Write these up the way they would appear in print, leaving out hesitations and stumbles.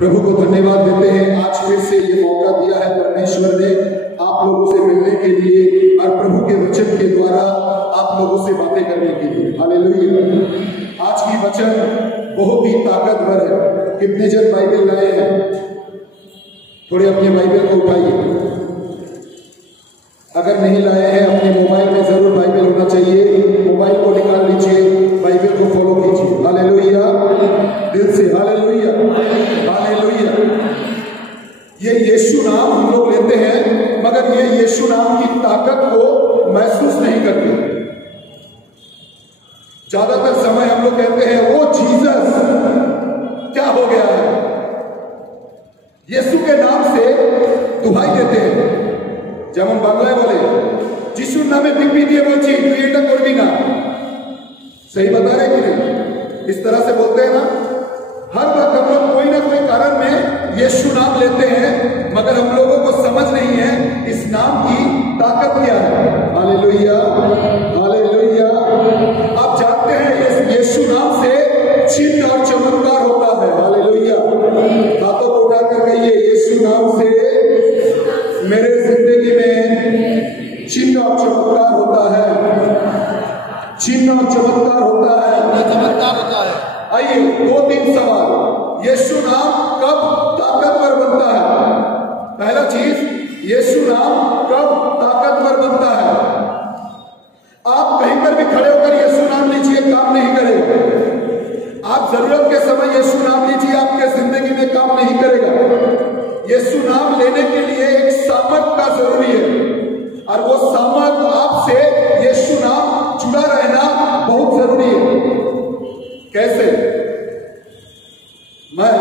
प्रभु को धन्यवाद देते हैं। आज फिर से ये मौका दिया है परमेश्वर ने आप लोगों से मिलने के लिए और प्रभु के वचन के द्वारा आप लोगों से बातें करने के लिए। हालेलुया। आज की वचन बहुत ही ताकतवर है। कितने जन बाइबल लाए हैं? थोड़े अपने बाइबल को उठाइए। अगर नहीं लाए हैं अपने मोबाइल में जरूर बाइबल होना चाहिए। मोबाइल को निकाल लीजिए, बाइबल को फॉलो कीजिए। हालेलुया, दिल से हालेलुया, हालेलुया। ये यीशु नाम हम लोग लेते हैं, मगर ये यीशु नाम की ताकत को महसूस नहीं करते। ज्यादातर समय हम लोग कहते हैं वो जीसस, क्या हो गया है? यीशु के नाम से दुहाई देते हैं। যেমন বাংলায় বলে যিশুর নামে বিক্রি দিয়ে বলছি তুই এটা করবি না। सही बता रहे कि नहीं? इस तरह से बोलते हैं ना। हर वक्त हम लोग कोई ना कोई कारण में यीशु नाम लेते हैं, मगर हम लोगों को समझ नहीं है इस नाम की ताकत क्या है। Hallelujah, hallelujah. आप जानते हैं यीशु नाम से चिन्ह और चमत्कार होता है। हालेलुया। हाथों को उठाकर कहिए यीशु नाम से मेरे जिंदगी में चिन्ह और चमत्कार होता है, चिन्ह और चमत्कार होता है, चमत्कार होता है। आइए 2-3 सवाल। यीशु नाम कब ताकतवर बनता है? पहला चीज, यीशु नाम कब ताकतवर बनता है? आप कहीं पर भी खड़े होकर यीशु नाम लीजिए, काम नहीं करेगा। आप जरूरत के समय यीशु नाम लीजिए, आपके जिंदगी में काम नहीं करेगा। यीशु नाम लेने के लिए एक सामर्थ का जरूरी है, और वो सामर्थ आपसे यीशु नाम जुड़ा रहना बहुत जरूरी है। कैसे? मैं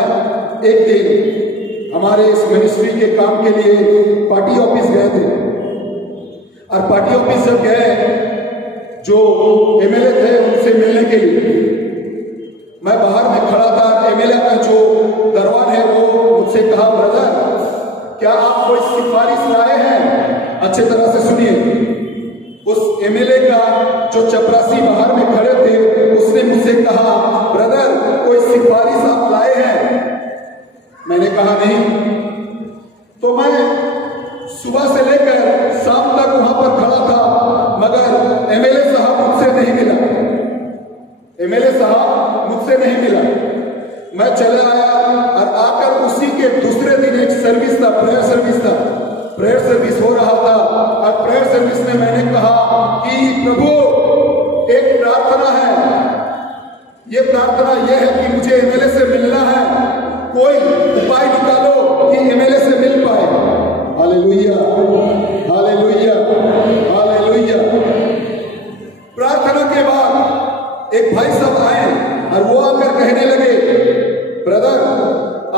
एक दिन हमारे इस मिनिस्ट्री के काम के लिए पार्टी ऑफिस गए थे, और पार्टी ऑफिस जब गए, जो एमएलए थे उनसे मिलने के लिए मैं बाहर में खड़ा था। एमएलए का जो दरबान है वो मुझसे कहा, ब्रदर क्या आप कोई सिफारिश लाए हैं? अच्छे तरह से सुनिए। उस एमएलए का जो चपरासी बाहर में खड़े थे उसने मुझसे कहा, ब्रदर कोई सिफारिश आप लाए हैं? मैंने कहा नहीं। तो मैं सुबह से लेकर शाम तक वहां पर खड़ा था, मगर एमएलए साहब मुझसे नहीं मिला। एमएलए साहब मुझसे नहीं मिला। मैं चला आया, और आकर उसी के दूसरे दिन एक सर्विस था, प्रेयर सर्विस था। प्रेयर सर्विस हो रहा था, और प्रेयर सर्विस में मैंने कहा कि प्रभु एक प्रार्थना है। ये प्रार्थना ये है कि मुझे एमएलए से मिलना है, कोई उपाय निकालो कि एमएलए से मिल पाए। Hallelujah, hallelujah, hallelujah. प्रार्थना के बाद एक भाई साहब आए, और वो आकर कहने लगे, ब्रदर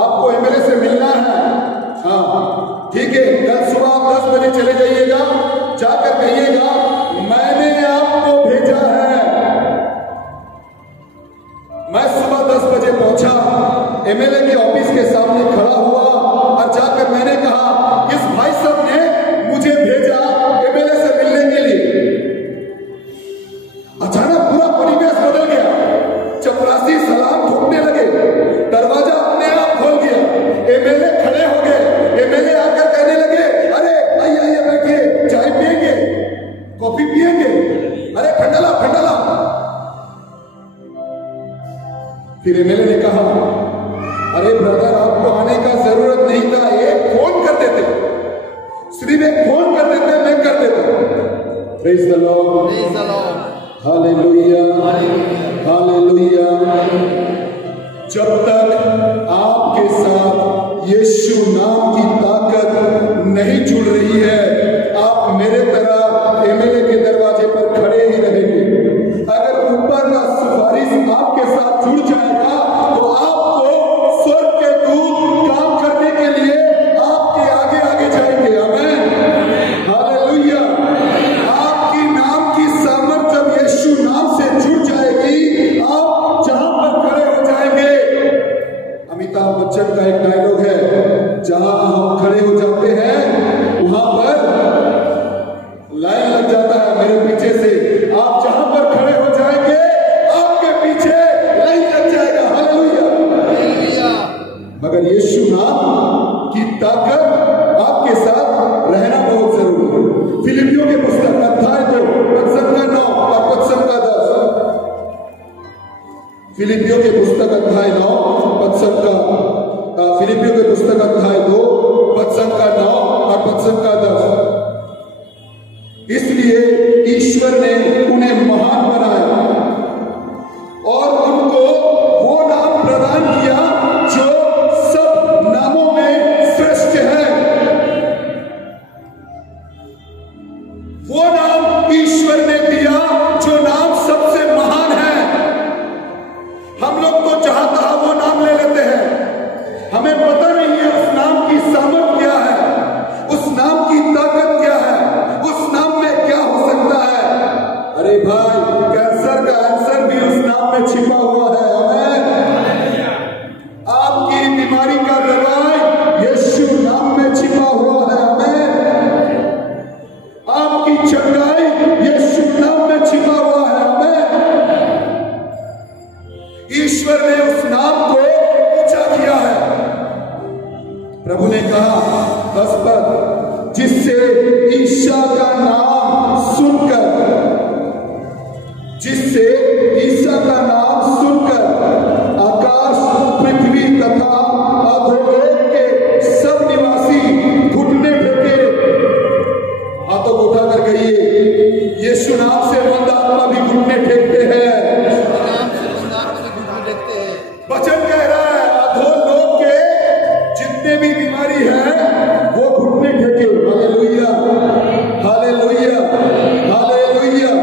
आपको एमएलए से मिलना है? हाँ ठीक है, कल सुबह आप 10 बजे चले जाइएगा, जाकर कहिएगा मैंने आपको भेजा है। मैं सुबह 10 बजे पहुंचा, एमएलए के ऑफिस के सामने खड़ा हुआ, और जाकर मैंने कहा इस भाई साहब ने मुझे भेजा एमएलए से मिलने के लिए। अचानक पूरा परिवेश बदल गया। चपरासी सलाम ठोकने लगे, दरवाजा अपने आप खोल गया, एमएलए खड़े हो गए। एमएलए आकर कहने लगे, अरे आइए आइए बैठिए, चाय पिएंगे, कॉफी पिएंगे, अरे ठंडा लाओ, ठंडा लाओ। फिर एमएलए ने कहा, अरे ब्रदर आपको आने का जरूरत नहीं था, एक फोन कर देते, सिर्फ एक फोन कर देते, मैं कर देता। Praise the Lord, praise the Lord, hallelujah, hallelujah. जब तक आपके साथ यीशु नाम की ताकत नहीं जुड़ रही है, आप मेरे तरह एमएलए के दरवाजे पर खड़े ही रहेंगे। अगर ऊपर का सिफारिश आपके साथ जुड़ जाएगा तो आपको स्वर्ग के दूत काम करने के लिए आपके आगे आगे जाएंगे। आमीन, हालेलुया। आपकी नाम की सामर्थ जब यीशु नाम से जुड़ जाएगी, आप जहां पर खड़े हो जाएंगे। अमिताभ बच्चन का एक डायलॉग है, जहां हम खड़े हो जाते हैं वहां पर लाइन लग जाता है मेरे पीछे से। आप जहां पर खड़े हो जाएंगे आपके पीछे लाइन लग जाएगा। हालेलुया, हालेलुया, मगर यीशु नाम की ताकत आपके साथ रहना बहुत जरूरी है। फिलिपियों के पुस्तक अध्याय 2 पद संख्या 9 और पद संख्या 10। फिलिपियों के पुस्तक अध्याय 9 पद संख्या फिलिपियों के पुस्तक अध्याय 2 पद संख्या 9 और पद संख्या 10। इसलिए ईश्वर ने उन्हें महान बनाया और उनको वो नाम प्रदान किया जो सब नामों में श्रेष्ठ है। वो नाम ईश्वर ने दिया जो नाम सबसे महान है। हम लोग तो जहां तहां वो नाम ले लेते हैं, हमें पता नहीं है उस नाम की सामर्थ क्या है, उस नाम की ताकत क्या है, उस नाम में क्या हो सकता है। अरे भाई, कैंसर का आंसर भी उस नाम में छिपा हुआ है। आपकी बीमारी का दवाई यीशु नाम में छिपा हुआ है। आपकी चंगाई यीशु नाम में छिपा हुआ है। ईश्वर ने उस नाम को ऊंचा किया है। प्रभु ने कहा 10 पद, जिससे ईसा का नाम सुनकर, जिससे ईसा का नाम सुनकर आकाश, पृथ्वी तथा अधोलोक के सब निवासी घुटने टेके। हाथों को उठाकर कहिए, यीशु नाम से बंद आत्मा भी घुटने टेकते हैं। वचन कह रहा है अधोलोक के जितने भी बीमारी है वो घुटने टेके। Hallelujah, hallelujah, hallelujah,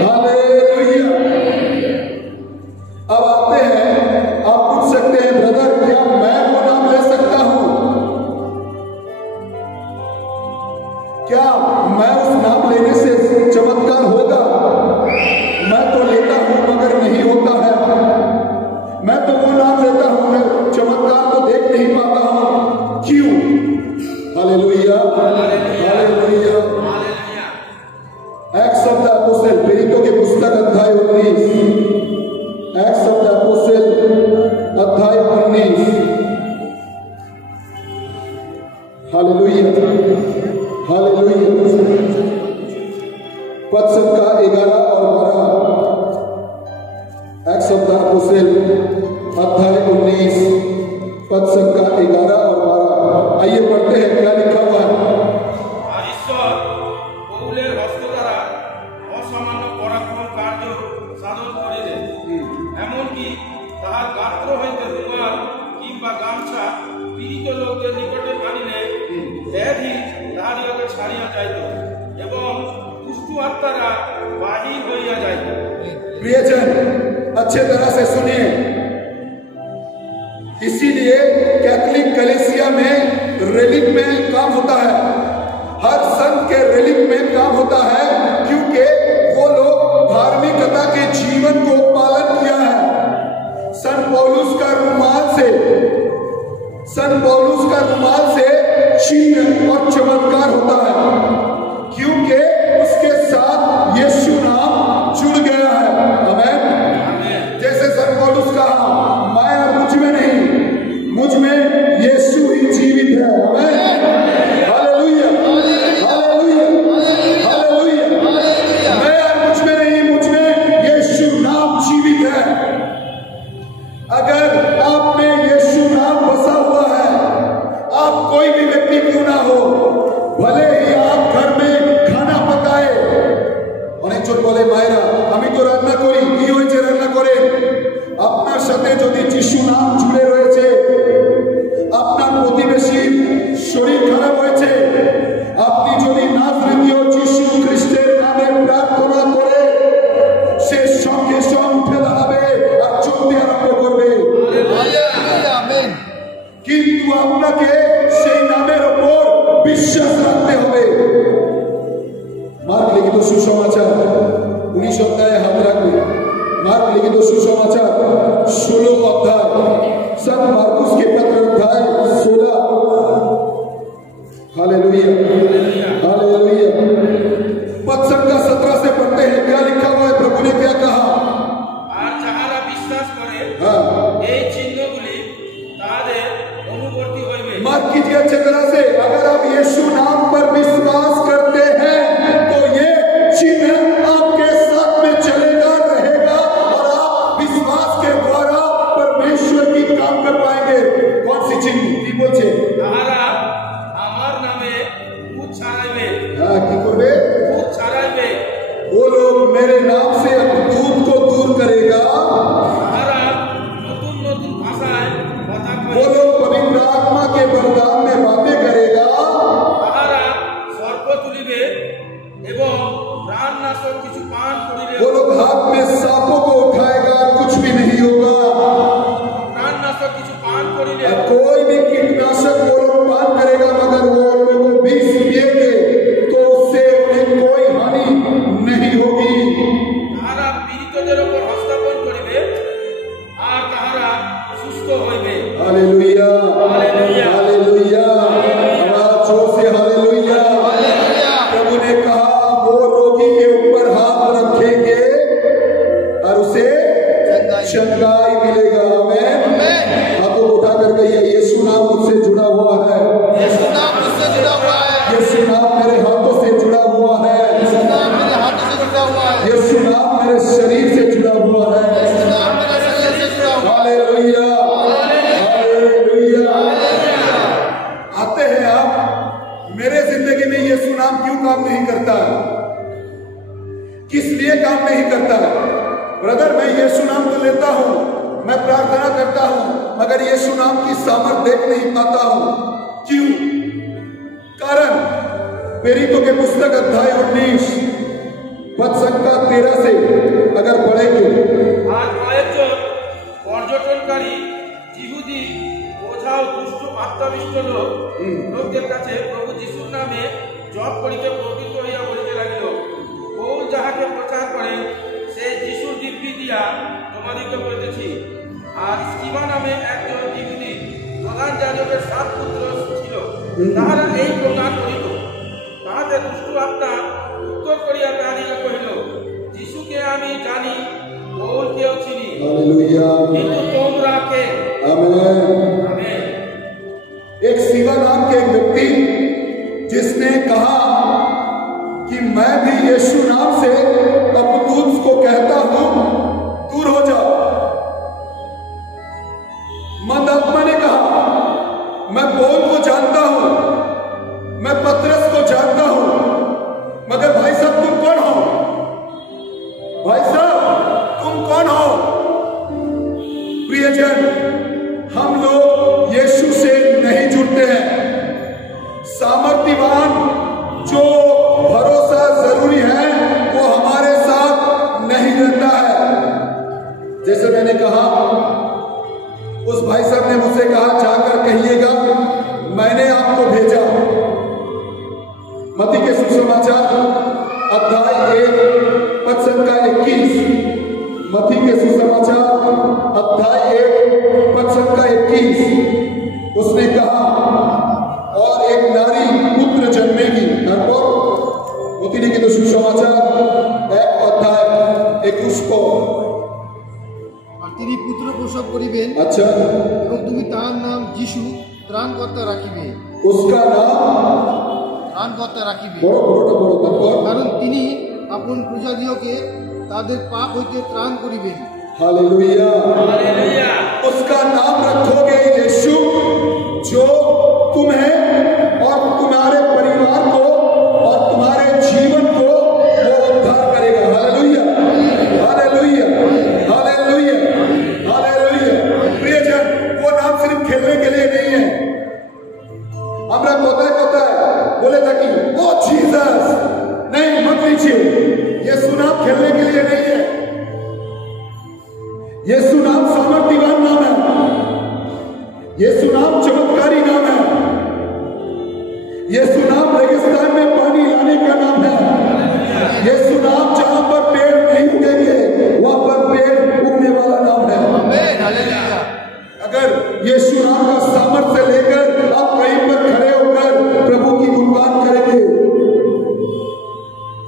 hallelujah. अब आते हैं, आप पूछ सकते हैं ब्रदर, क्या मैं वो नाम ले सकता हूं? क्या मैं उस नाम लेने से चमत्कार होगा? मैं तो लेता हूं मगर नहीं होता है। मैं तो वो नाम लेता हूं, मैं चमत्कार तो देख नहीं पाता हूं। क्यों? Hallelujah, hallelujah. Acts of the apostle, प्रेरितों के पुस्तक अध्याय 19, एक्ट्स ऑफ द अपोस्टल अध्याय 19। Hallelujah, hallelujah. पद संख्या 11 और 12। एक्ट्स ऑफ द अपोस्टल अध्याय 19 पद संख्या 11 और 12। आइए पढ़ते हैं, क्या लिखा हुआ है। আর ঈশ্বর পৌলের হস্ত দ্বারা অসামান্য পরাক্রম কার্য সাধন করিলেন, এমনকি তাহার গাত্র হইতে রুমাল কিংবা গামছা পীড়িত লোকদের নিকটে আনিলে ব্যাধি তাহাদিগকে ছাড়িয়া যাইত এবং দুষ্টু আত্মারা বাহির হইয়া যাইত। प्रियजन, अच्छे तरह से सुनिए। इसीलिए कैथोलिक कलीसिया में रिलीफ में काम होता है, हर संत के रिलीफ में काम होता है, क्योंकि वो लोग धार्मिकता के जीवन को पालन किया है। संत पौलुस का रुमाल से चिन्ह और चमत्कार होता है, क्योंकि उसके साथ यीशु नाम जुड़ गया है। आमीन। जैसे संत पौलुस कहा, मैं और मुझ में नहीं, मुझ में यीशु ही जीवित है। आमीन। Hallelujah, hallelujah, hallelujah. मैं और मुझ में नहीं, मुझ में यीशु नाम जीवित है। अगर आप में यीशु नाम बसा हुआ है, आप कोई भी व्यक्ति क्यों ना हो, भले ही आप घर में खाना पकाए, অনেকজন বলে মায়েরা আমি তো রান্না করি, কি হয়েছে রান্না করে? আপনার সাথে যদি যিশু নাম জুড়ে রয়েছে, আপনার প্রতিবেশীর শরীর খারাপ হয়েছে, আপনি যদি নাজরেথীয় যিশু খ্রিস্টের নামে প্রার্থনা করে, সে সঙ্গে সঙ্গে উঠে দাঁড়াবে আর চলতে আরম্ভ করবে। আমেন। কিন্তু আপনাকে সেই নামের উপর বিশ্বাস রাখতে হবে। मार्क लिखित सुसमाचार 19 अध्याय हाथ रखবে। मार्क लिखित सुसमाचार 16 अध्याय, संत मार्कुस के पत्र अध्याय 16। Hallelujah, hallelujah. पद संख्या 17 से पढ़ते हैं, क्या लिखा हुआ है, प्रभु ने क्या कहा। আর যাহারা বিশ্বাস করে हाँ, এই চিহ্নগুলি তাহাদের অনুবর্তী হইবে। माफ कीजिए अच्छी तरह से, अगर आप यीशु नाम पर विश्वास करते हैं तो ये चिन्ह आपके साथ में चलेगा, रहेगा और आप विश्वास के द्वारा परमेश्वर की काम कर पाएंगे। कौन सी चिन्ह की बोलছে? তাহারা আমার নামে ভূত ছাড়াইবে। हाँ, की करबे? ভূত ছাড়াইবে। वो लोग मेरे नाम से भूत को दूर करेगा। তাহারা নতুন নতুন ভাষায় কথা वो কইবে। लोग पवित्र आत्मा के वरदान में बातें करेगा। তাহারা সর্প তুলিবে এবং প্রাণনাশক কিছু পান করিলে वो लोग हाथ में सांपों को उठाएगा, कुछ भी नहीं होगा। প্রাণনাশক কিছু পান করিলে और कोई भी कीटनाशक वो लोग पान करेगा, मगर वो लोगों विष पिएंगे तो उससे उन्हें कोई हानि नहीं होगी। তাহারা পীড়িতদের উপর হস্তাপন করিবে আর তাহারা সুস্থ হইবে। हालेलुया, हालेलुया, हालेलुया, आवाज जोर से हालेलुया। प्रभु ने कहा वो रोगी के ऊपर हाथ रखेंगे और उसे चंगाई मिलेगा। आमीन। हाथों को उठाकर कहिए, यीशु नाम मुझसे जुड़ा हुआ है। यीशु नाम मुझसे जुड़ा हुआ है। यीशु नाम मेरे हाथों से जुड़ा हुआ है। यीशु नाम मेरे हाथों से जुड़ा हुआ है। यीशु नाम मेरे शरीर से जुड़ा हुआ है। यीशु नाम मेरे शरीर से जुड़ा हुआ है। Hallelujah, hallelujah. आते हैं आप, मेरे जिंदगी में यीशु नाम क्यों काम नहीं करता है? किस लिए काम नहीं करता है? ब्रदर, मैं यीशु नाम तो लेता हूं, मैं प्रार्थना करता हूं, मगर यीशु नाम की सामर्थ देख नहीं पाता हूं। क्यों? कारण प्रेरितों के पुस्तक अध्याय 19 पद संख्या 13 से अगर पढ़ेंगे, আর কয়েকজন পর্যটনকারী ইহুদি বোঝা ও দুষ্ট আত্মাবিষ্ট লোকদের কাছে প্রভু যিশুর নামে জপ করিতে প্রবৃত্ত হইয়া বলিতে লাগিল, পৌল যাহাকে প্রচার করে সে যিশুর দিব্যি দিয়া তোমাদিকে বলিতেছি। আর স্কিমা নামে একজন ইহুদি প্রধান যাজকের 7 পুত্র ছিল, তাহারা এই প্রকার করিত। তাহাদের দুষ্ট আত্মা উত্তর করিয়া তাহাদিকে কহিল, যিশুকে আমি জানি, পৌলকেও চিনি, हालेलुया, কিন্তু তোমরা কে? आमीन। आमीन। एक सीवा नाम के एक व्यक्ति जिसने कहा कि मैं भी यीशु नाम से अपदूत को कहता हूं, दूर हो जाओ। मंदात्मा ने कहा, मैं पौल को जानता हूं, मैं पतरस को जानता हूं, मगर भाई साहब तुम कौन हो? भाई साहब तुम कौन हो? प्रियजन, हम लोग यीशु से नहीं जुड़ते हैं। सामर्थ्यवान जो भरोसा जरूरी है वो हमारे साथ नहीं रहता है। जैसे मैंने कहा, उस भाई साहब ने मुझसे कहा जाकर कहिएगा मैंने आपको भेजा। मत्ती के सुसमाचार अध्याय 1 पद संख्या 21, मत्ती के सुसमाचार अध्याय 1 पद संख्या 21, उसने कहा और एक नारी पुत्र जन्मेगी। मत्ती लिखित सुसमाचार 1 अध्याय 21 को। আর তিনি পুত্র প্রসব করিবেন अच्छा, এবং তুমি তাহার নাম যিশু ত্রাণকর্তা রাখিবে। उसका नाम ত্রাণকর্তা রাখিবে, बड़ो तत्पर। কারণ তিনি আপন প্রজাদিওকে তাদের পাপ হইতে ত্রাণ করিবেন। Hallelujah, hallelujah. उसका नाम रखोगे यीशु, जो तुम्हें और तुम्हारे परिवार को और तुम्हारे जीवन को वो उद्धार करेगा। Hallelujah, hallelujah, hallelujah, hallelujah. प्रियजन, वो नाम सिर्फ खेलने के लिए नहीं है। हमरा कोताय बोले था कि वो जीसस, नहीं मत लीजिए, यीशु नाम खेलने के लिए नहीं है। यीशु नाम सामर्थ्यवान नाम है, यीशु नाम चमत्कारी नाम है, यीशु नाम रेगिस्तान में पानी लाने का नाम है। यीशु नाम जहां पर पेड़ नहीं उगेंगे वहां पर पेड़ उगने वाला नाम है। आमीन, हालेलुया। अगर यीशु नाम का सामर्थ्य लेकर आप कहीं पर खड़े होकर प्रभु की गुणगान करेंगे,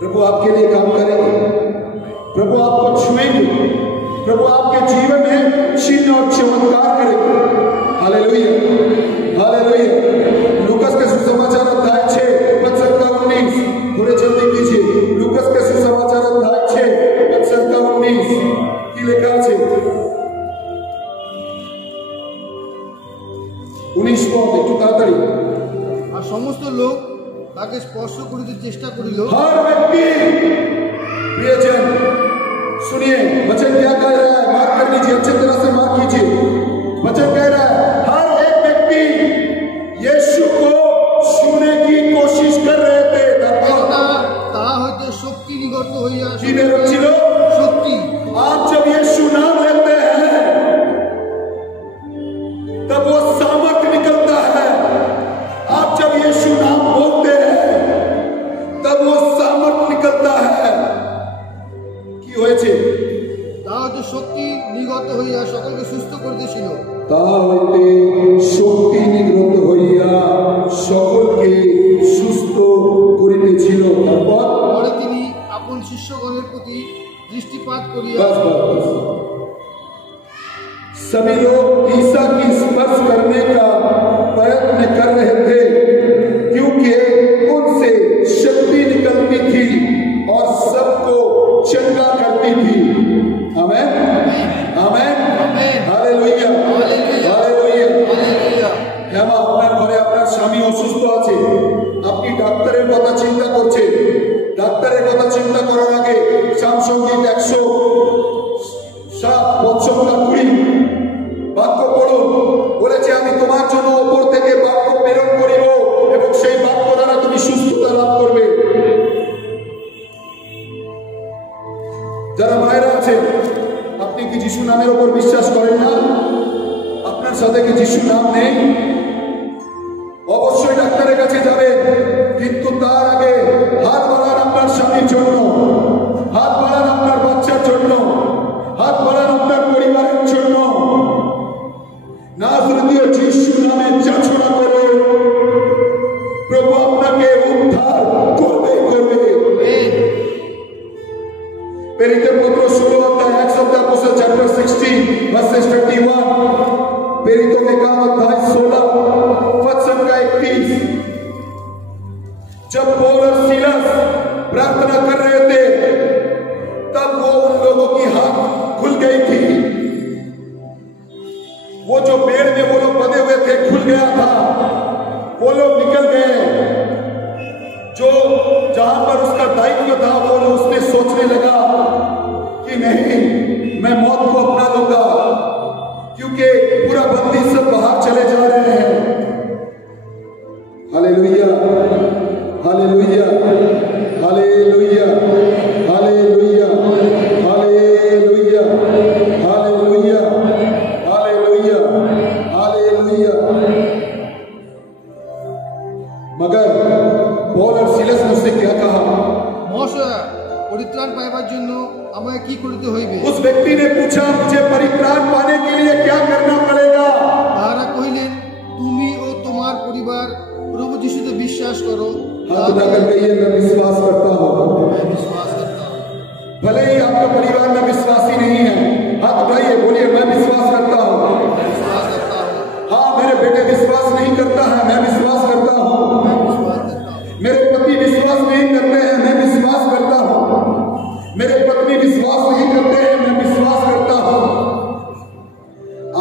प्रभु आपके लिए काम करेंगे, प्रभु आपको छुएंगे, प्रभु आपके जीवन में चिन्ह और चमत्कार करेंगे। हालेलुया। 19 পদ, একটু তাড়াতাড়ি। আর সমস্ত লোক তাকে স্পর্শ করিতে চেষ্টা করিল। हर व्यक्ति, प्रियजन सुनिए, वचन क्या कह रहा है, मार्क कर लीजिए, अच्छे तरह से मार्क कीजिए। वचन कह रहा है हर एक व्यक्ति यीशु को छूने की कोशिश कर रहे थे। তাহা হইতে শক্তি নিগত হইয়া কি বের হচ্ছিল? শক্তি। आप जब यीशु नाम लेते हैं तब वो सामर्थ निकलता है। आप जब यीशु नाम बोलते हैं तब वो सामर्थ निकलता है। কি হয়েছে? তাহা হইতে শক্তি নিগত হইয়া সকলকে সুস্থ করিতেছিল। তা হইতে শক্তি নিগত হইয়া সকলকে সুস্থ করিতেছিল। তারপর পরে তিনি আপন শিষ্যগণের প্রতি দৃষ্টিপাত করিয়া बस बस सभी लोग ईसा की स्पर्श करने का प्रयत्न कर रहे थे क्योंकि उनसे शक्ति निकलती थी और सबको चंगा करती थी। आमेन आमेन हालेलुया हालेलुया। হেমা আপনার ঘরে আপনার স্বামী অসুস্থ আছে, আপনি ডাক্তারের কথা চিন্তা করছেন। ডাক্তারের কথা চিন্তা করার আগে সামসঙ্গীত 107:20 বাক্য পড়ুন। বলেছে আমি তোমার জন্য উপর থেকে বাক্য প্রেরণ করিব এবং সেই বাক্য দ্বারা তুমি সুস্থতা লাভ করবে। যারা মায়েরা আছেন, আপনি কি যিশু নামের উপর বিশ্বাস করেন না? আপনার সাথে কি যিশু নাম নেই? অবশ্যই ডাক্তারের কাছে যাবেন, কিন্তু তার আগে হাত বাড়ান আপনার স্বামীর জন্য, হাত বাড়ান আপনার বাচ্চার জন্য, হাত বাড়ান আপনার পরিবারের জন্য। নাজরেথীয় যিশু নামে যাচনা করে প্রভু আপনাকে উদ্ধার করবে করবে। প্রেরিতের পত্র 16 অধ্যায়, Acts of the Apostles chapter 16 verses 21, प्रेरितों के काम अध्याय 16 वचन का 31। जब पौल और सीलास प्रार्थना कर रहे थे तब वो उन लोगों की हाथ खुल गई थी। वो जो पेड़ में वो लोग बंधे हुए थे खुल गया था, वो लोग निकल गए। जो जहां पर उसका दायित्व था वो लोग उसने सोचने लगा कि नहीं, मैं मौत को अपना लूंगा, क्योंकि पूरा बंदी सब बाहर चले जा रहे हैं। Hallelujah hallelujah hallelujah hallelujah hallelujah hallelujah hallelujah hallelujah. मगर पौल और सीलास ने उससे क्या कहा? মহাশয়, পরিত্রাণ পাইবার জন্য আমাকে কি করিতে হইবে? उस व्यक्ति ने पूछा मुझे परित्राण पाने के लिए क्या करना पड़ेगा? তাহারা কহিলেন, তুমি ও তোমার পরিবার প্রভু যিশুতে বিশ্বাস করো। हाथ उठाकर कहिए मैं विश्वास करता हूँ। मैं विश्वास करता हूँ। भले ही आपका परिवार में विश्वासी नहीं है, हाथ उठाइए, बोलिए मैं विश्वास करता हूँ। मैं विश्वास करता हूँ। हाँ, मेरे बेटे विश्वास नहीं करता है, मैं विश्वास करता हूँ। मैं विश्वास करता हूँ। मेरे पति विश्वास नहीं करते हैं, मैं विश्वास करता हूँ। मेरे पत्नी विश्वास नहीं करते हैं, मैं विश्वास करता हूँ।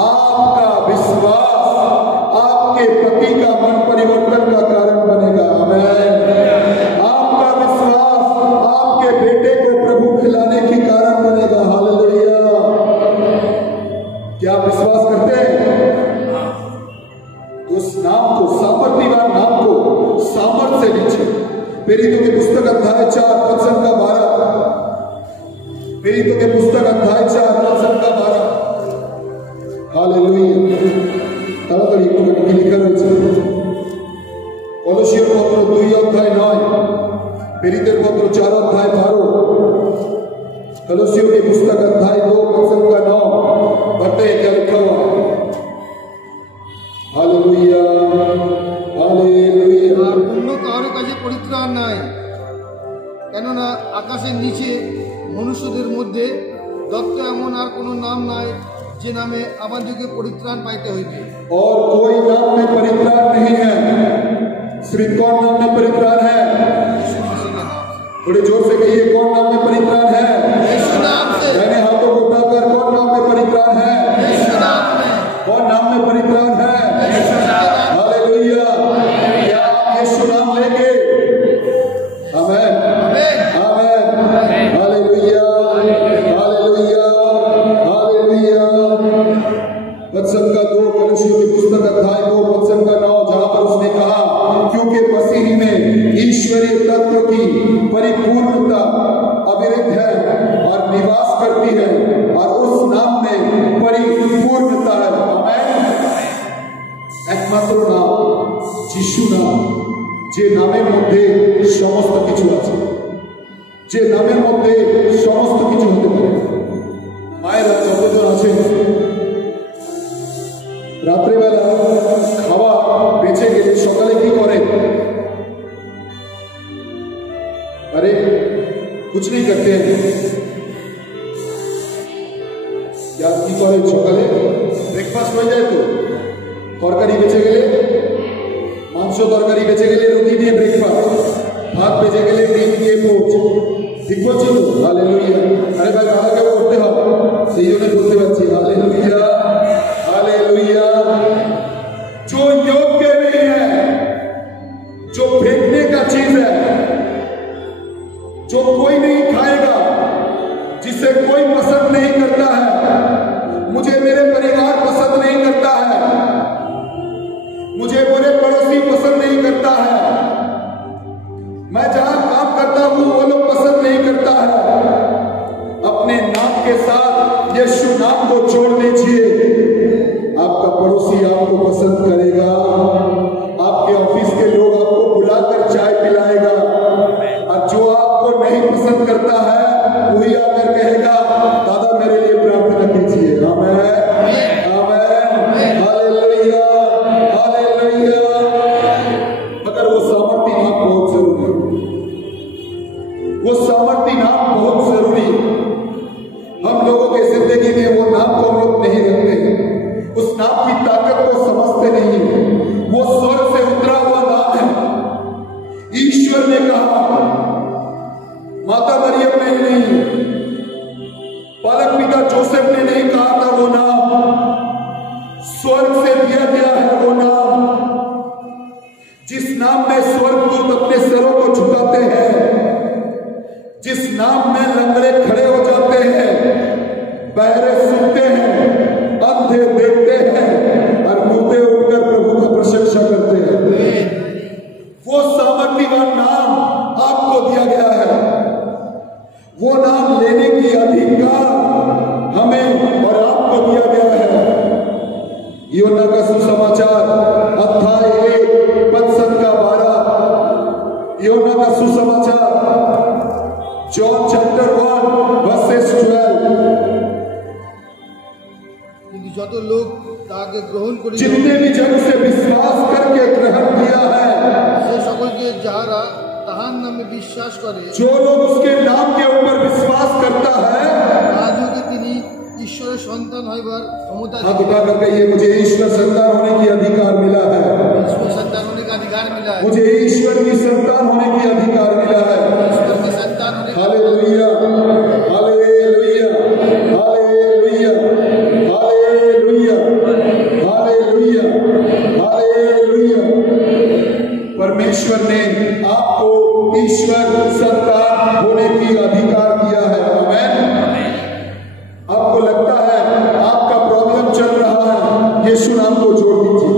आपका विश्वास आपके पति का मन परिवर्तन का कारण बनेगा। आमीन। आपका विश्वास आपके बेटे को प्रभु खिलाने की कारण बनेगा। हालेलुया। क्या आप विश्वास करते हैं? उस नाम को, सामर्थ्यवान नाम को सामर्थ्य से लीजिए। प्रेरितों की पुस्तक अध्याय 4 वचन का 12, प्रेरितों के पुस्तक अध्याय 4 वचन का 12। हालेलुया। তাড়াতাড়ি একটু কি লেখা রয়েছে? কলসীয় পত্র 2 অধ্যায় 9, প্রেরিতের পত্র 4 অধ্যায় 12, कलसियों की पुस्तक अध्याय 2 वचन का 9 पढ़ते हैं क्या लिखा हुआ है? Hallelujah hallelujah. আর অন্য কারো কাছে পরিত্রাণ নাই, কেননা আকাশের নিচে মনুষ্যদের মধ্যে দত্ত এমন আর কোনো নাম নাই যে নামে আমাদেরকে পরিত্রাণ পাইতে হইবে। और कोई नाम में परित्राण नहीं है। सिर्फ कौन नाम में परित्राण है? यीशु मसीह के नाम से। थोड़ी जोर से कहिए, कौन नाम में परित्राण है? यीशु नाम से। मैंने हाथों को उठाकर कौन नाम में परित्राण है? यीशु नाम में। कौन नाम में परित्राण है? यीशु नाम একমাত্র নাম যিশু নাম, যে নামের মধ্যে সমস্ত কিছু আছে, যে নামের মধ্যে সমস্ত কিছু হতে পারে। মায়েরা কতজন আছেন রাত্রেবেলা খাওয়া বেঁচে গেলে সকালে কি করে? अरे कुछ नहीं करते हैं क्या? की करे সকালে ব্রেকফাস্ট হয়ে যায় তো, তরকারি বেঁচে গেলে, মাংস তরকারি বেঁচে গেলে রুটি দিয়ে ব্রেকফাস্ট, ভাত বেঁচে গেলে ডিম দিয়ে পোচ। ঠিক বলছি তো? হালেলুয়া। আরে ভাই বাবাকে করতে হবে, সেই জন্য বলতে পারছি हालेलुया हालेलुया। जो योग्य नहीं है, जो फेंकने का चीज है, जो कोई नहीं खाएगा, जिसे कोई पसंद नहीं करता है, मुझे मेरे परिवार पसंद नहीं करता है, मुझे मेरे पड़ोसी पसंद नहीं करता है, मैं जहां काम करता हूं वो लोग पसंद नहीं करता है, अपने नाम के साथ यीशु नाम को जोड़ दीजिए। आपका पड़ोसी आपको पसंद करेगा, आपके ऑफिस के लोग आपको बुलाकर चाय पिलाएगा, और जो आपको नहीं पसंद करता है वही आकर कहेगा दादा मेरे लिए प्रार्थना कीजिए। आमीन आमीन हालेलुया हालेलुया। मगर वो सामर्थी नाम बहुत जरूरी, वो सामर्थी नाम बहुत जरूरी। हम लोगों के जिंदगी में वो नाम को हम लोग नहीं रखते, उस नाम की ताकत को समझते नहीं। वो स्वर्ग से उतरा हुआ नाम है। ईश्वर ने कहा, माता मरियम ने नहीं, बालक पिता जोसेफ ने नहीं कहा था वो नाम, स्वर्ग से दिया गया है वो नाम, जिस नाम में स्वर्गदूत अपने सरों को झुकाते हैं, जिस नाम में लंगड़े खड़े हो जाते हैं, बहरे सुनते हैं, अंधे देखते हैं, और मुर्दे उठकर प्रभु का प्रशंसा करते हैं। वो सामर्थ्यवान नाम आपको दिया गया है, वो नाम लेने की अधिकार हमें और आपको दिया गया है। यूहन्ना का सुसमाचार अध्याय 1 पद संख्या 12, यूहन्ना का सुसमाचार जॉन चैप्टर 1 वर्सेस 12। কিন্তু যত লোক তাকে গ্রহণ করিল, जितने भी जन उसे विश्वास करके ग्रहण किया है, সে সকলকে যাহারা তাহার নামে বিশ্বাস করে, जो लोग उसके नाम के ऊपर विश्वास करता है, তাহাদিগকে তিনি ঈশ্বরের সন্তান হইবার ক্ষমতা हाथ দিলেন। उठा कर कहिए मुझे ईश्वर संतान होने की अधिकार मिला है, ईश्वर संतान होने का अधिकार मिला है, मुझे ईश्वर की संतान होने की अधिकार मिला है। ईश्वर की संतान होने का hallelujah hallelujah hallelujah hallelujah hallelujah hallelujah. परमेश्वर ने आपको ईश्वर संतान होने की अधिकार दिया है। आमीन। आपको लगता है आपका प्रॉब्लम चल रहा है, यीशु नाम को जोड़ दीजिए।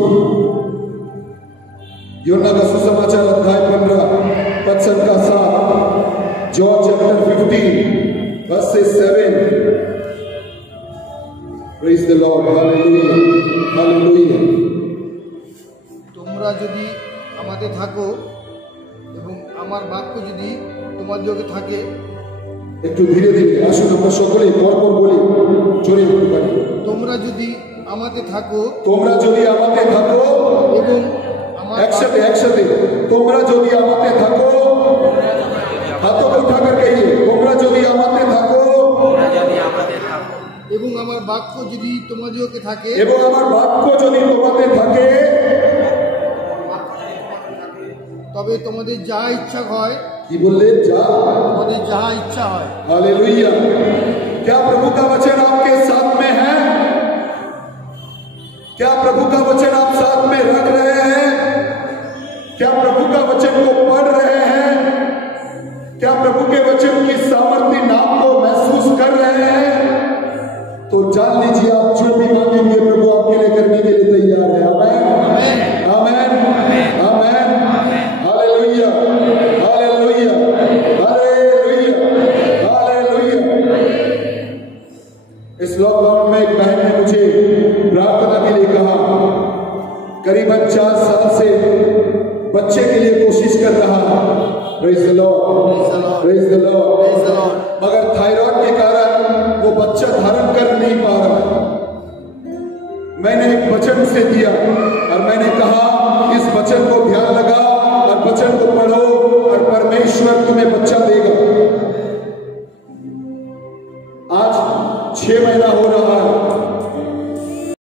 यूहन्ना का सुसमाचार अध्याय 15 पद संख्या 7, John chapter 15 verses 7। Praise the Lord, hallelujah, hallelujah। তোমরা যদি আমাতে থাকো এবং আমার বাক্য যদি তোমাদেরকে থাকে, একটু ধীরে ধীরে আসুন আমরা সকলেই পরপর বলি, জোরে বলতে পারি। তোমরা যদি আমাতে থাকো তোমরা যদি আমাতে থাকো, এবং আমার একসাথে একসাথে, তোমরা যদি আমাতে থাকো, হাতों को उठाकर कहिए তোমরা যদি আমাতে থাকো, এবং আমার বাক্য যদি তোমাদেরকে থাকে, এবং আমার বাক্য যদি তোমাতে থাকে, তবে তোমাদের যা ইচ্ছা হয়, কি বললে? যা তোমাদের যাহা ইচ্ছা হয়। हालेलुया। क्या प्रभु का वचन आपके साथ में है? क्या प्रभु का वचन आप साथ में रख रहे हैं? क्या प्रभु का वचन को पढ़ रहे हैं? क्या प्रभु के वचन की सामर्थ्य नाम को महसूस कर रहे हैं? तो जान लीजिए आप जो भी मांगेंगे प्रभु आपके लिए करने के लिए तैयार है। आमीन आमीन आमीन हालेलुया हालेलुया हालेलुया हालेलुया। इस लॉकडाउन में एक बहन ने मुझे प्रार्थना के लिए कहा, करीब साल से बच्चे के लिए कोशिश कर रहा है। Praise the Lord, praise the Lord. मगर थायराइड के कारण वो बच्चा धारण कर नहीं पा रहा। मैंने एक वचन उसे दिया और मैंने कहा इस वचन को ध्यान लगाओ और वचन को पढ़ो और परमेश्वर तुम्हें बच्चा देगा। आज 6 महीना हो रहा है,